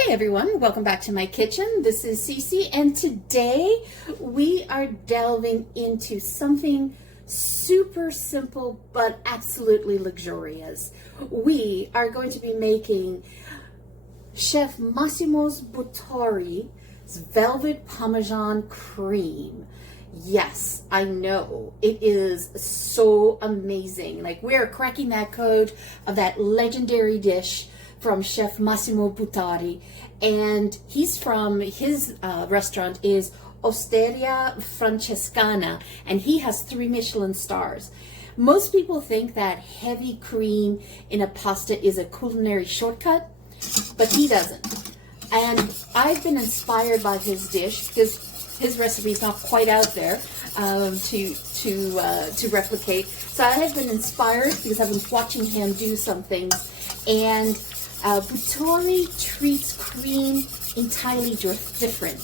Hey everyone, welcome back to my kitchen. This is Cece, and today we are delving into something super simple but absolutely luxurious. We are going to be making Chef Massimo Bottura's Velvet Parmesan Cream. Yes, I know, it is so amazing. Like, we're cracking that code of that legendary dish from Chef Massimo Bottura, and his restaurant is Osteria Francescana, and he has 3 Michelin stars. Most people think that heavy cream in a pasta is a culinary shortcut, but he doesn't. And I've been inspired by his dish because his recipe is not quite out there to replicate. So I have been inspired because I've been watching him do some things, and Bottura treats cream entirely different.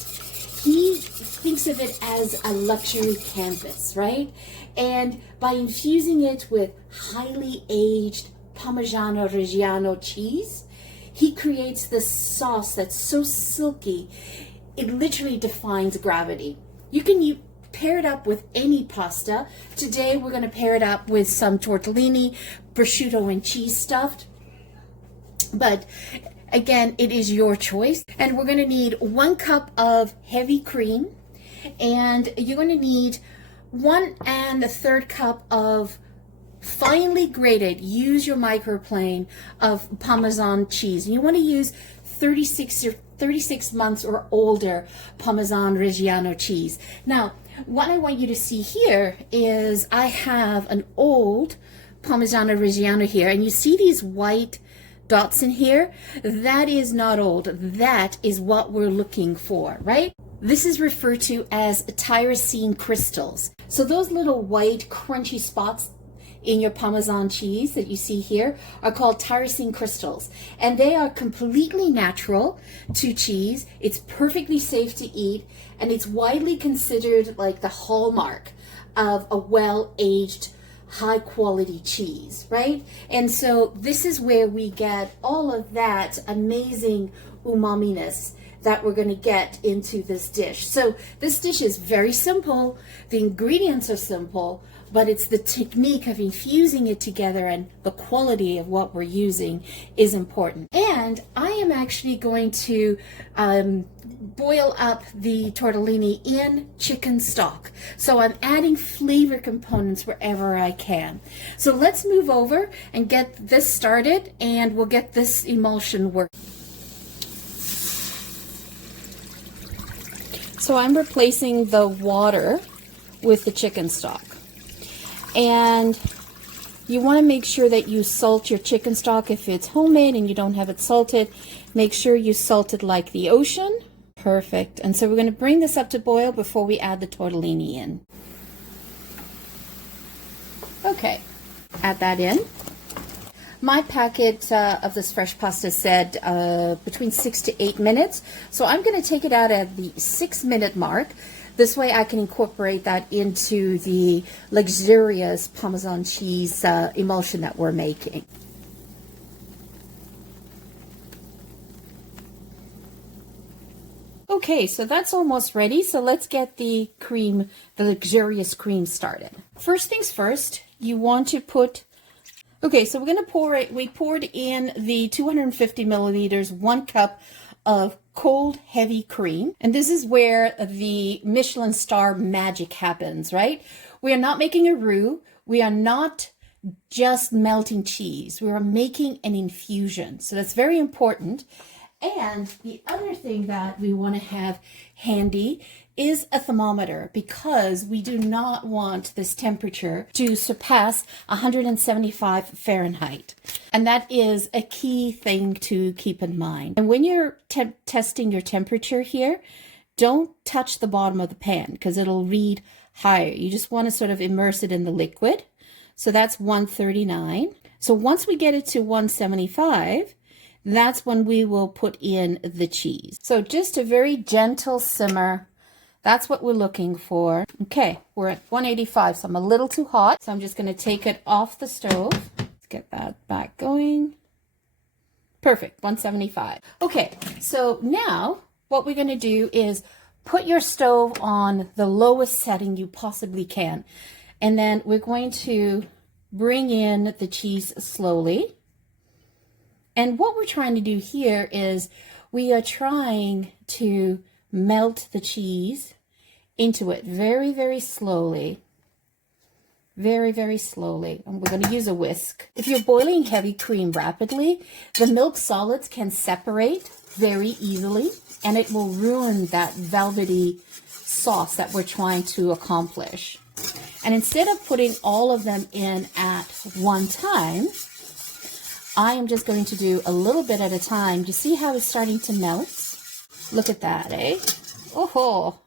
He thinks of it as a luxury canvas, right? And by infusing it with highly aged Parmigiano Reggiano cheese, he creates this sauce that's so silky, it literally defines gravity. You can pair it up with any pasta. Today we're going to pair it up with some tortellini, prosciutto and cheese stuffed. But again, it is your choice. And we're going to need 1 cup of heavy cream, and you're going to need 1 1/3 cup of finely grated, use your microplane, of Parmesan cheese. And you want to use 36 months or older Parmigiano Reggiano cheese. Now, what I want you to see here is I have an old Parmigiano Reggiano here, and you see these white dots in here. That is not old. That is what we're looking for, right? This is referred to as tyrosine crystals. So those little white crunchy spots in your Parmesan cheese that you see here are called tyrosine crystals, and they are completely natural to cheese. It's perfectly safe to eat, and it's widely considered like the hallmark of a well-aged high quality cheese, right? And so this is where we get all of that amazing umami-ness that we're going to get into this dish. So this dish is very simple. The ingredients are simple, but it's the technique of infusing it together, and the quality of what we're using is important. And I am actually going to boil up the tortellini in chicken stock. So I'm adding flavor components wherever I can. So let's move over and get this started, and we'll get this emulsion working. So I'm replacing the water with the chicken stock. And you want to make sure that you salt your chicken stock. If it's homemade and you don't have it salted, make sure you salt it like the ocean. Perfect. And so we're going to bring this up to boil before we add the tortellini in. Okay, add that in. My packet of this fresh pasta said between 6 to 8 minutes. So I'm going to take it out at the 6-minute mark. This way I can incorporate that into the luxurious Parmesan cheese emulsion that we're making. Okay, so that's almost ready. So let's get the cream, the luxurious cream started. First things first, you want to put, okay, so we're going to pour it, we poured in the 250 milliliters, 1 cup of cold heavy cream, and this is where the Michelin star magic happens, right? We are not making a roux. We are not just melting cheese. We are making an infusion. So that's very important. And the other thing that we want to have handy is a thermometer, because we do not want this temperature to surpass 175 Fahrenheit. And that is a key thing to keep in mind. And when you're testing your temperature here, don't touch the bottom of the pan because it'll read higher. You just want to sort of immerse it in the liquid. So that's 139. So once we get it to 175, that's when we will put in the cheese. So just a very gentle simmer. That's what we're looking for. Okay, we're at 185, so I'm a little too hot. So I'm just going to take it off the stove. Let's get that back going. Perfect, 175. Okay, so now what we're going to do is put your stove on the lowest setting you possibly can. And then we're going to bring in the cheese slowly. And what we're trying to do here is we are trying to melt the cheese into it very, very slowly. Very, very slowly. And we're going to use a whisk. If you're boiling heavy cream rapidly, the milk solids can separate very easily, and it will ruin that velvety sauce that we're trying to accomplish. And instead of putting all of them in at one time, I am just going to do a little bit at a time. Do you see how it's starting to melt? Look at that, eh? Oh,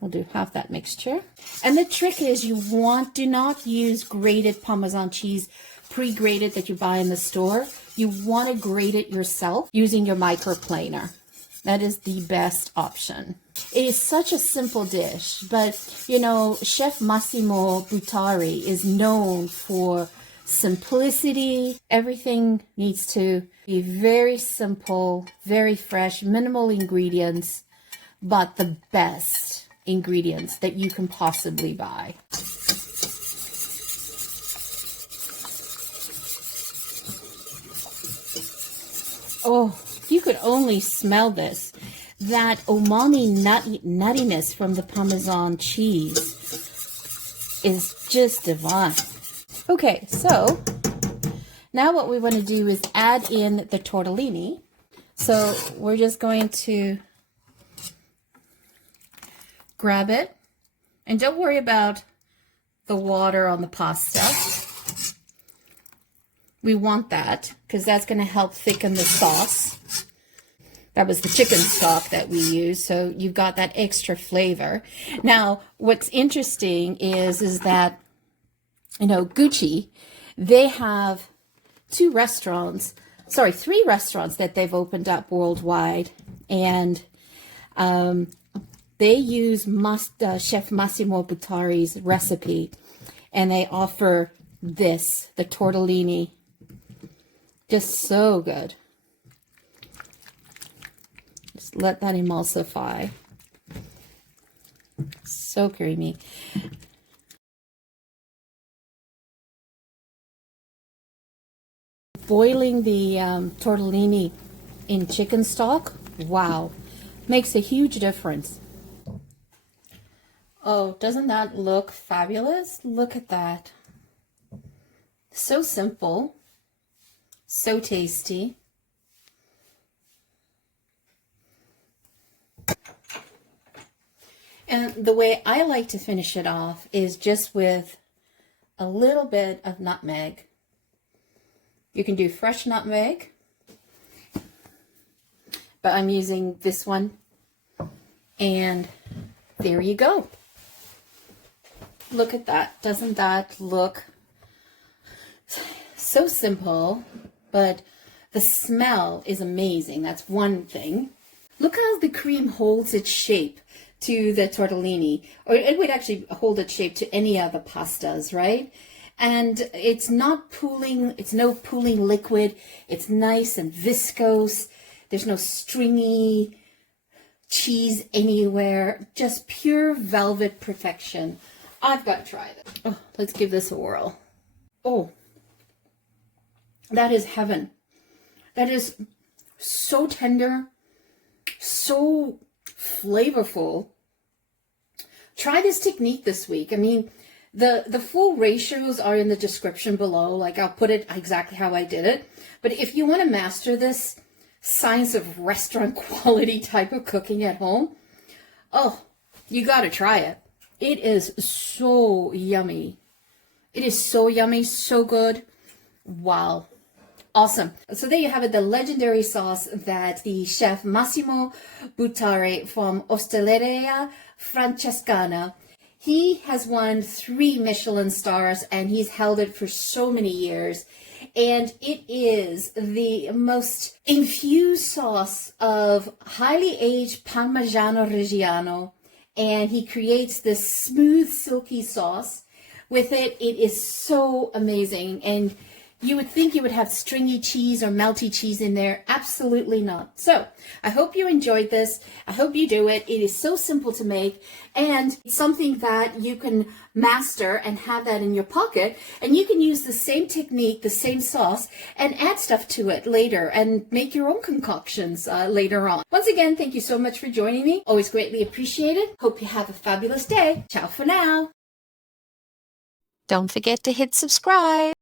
we'll do half that mixture. And the trick is do not use grated Parmesan cheese, pre-grated that you buy in the store. You want to grate it yourself using your microplaner. That is the best option. It is such a simple dish, but you know, Chef Massimo Bottura is known for simplicity. Everything needs to be very simple, very fresh, minimal ingredients, but the best ingredients that you can possibly buy. Oh, you could only smell this. That umami nuttiness from the Parmesan cheese is just divine. Okay, so now what we want to do is add in the tortellini. So we're just going to grab it, and don't worry about the water on the pasta. We want that because that's going to help thicken the sauce. That was the chicken stock that we used, so you've got that extra flavor. Now, what's interesting is that, you know, Gucci, they have three restaurants that they've opened up worldwide, and they use Chef Massimo Bottura's recipe, and they offer this, the tortellini. Just so good. Just let that emulsify. So creamy. Boiling the tortellini in chicken stock, wow, makes a huge difference. Oh, doesn't that look fabulous? Look at that. So simple, so tasty. And the way I like to finish it off is just with a little bit of nutmeg. You can do fresh nutmeg, but I'm using this one, and there you go. Look at that. Doesn't that look so simple, but the smell is amazing. That's one thing. Look how the cream holds its shape to the tortellini, or it would actually hold its shape to any other pastas, right? And it's not pooling, it's no pooling liquid. It's nice and viscose. There's no stringy cheese anywhere. Just pure velvet perfection. I've got to try this. Oh, let's give this a whirl. Oh, that is heaven. That is so tender, so flavorful. Try this technique this week. I mean, the full ratios are in the description below. Like, I'll put it exactly how I did it. But if you want to master this science of restaurant quality type of cooking at home, oh, you got to try it. It is so yummy. It is so yummy, so good. Wow. Awesome. So there you have it, the legendary sauce that the chef Massimo Bottura from Osteria Francescana, he has won 3 Michelin stars, and he's held it for so many years. And it is the most infused sauce of highly aged Parmigiano Reggiano. And he creates this smooth, silky sauce. With it, it is so amazing. And You would think you would have stringy cheese or melty cheese in there. Absolutely not. So I hope you enjoyed this. I hope you do it. It is so simple to make, and it's something that you can master and have that in your pocket. And you can use the same technique, the same sauce, and add stuff to it later and make your own concoctions later on. Once again, thank you so much for joining me. Always greatly appreciated. Hope you have a fabulous day. Ciao for now. Don't forget to hit subscribe.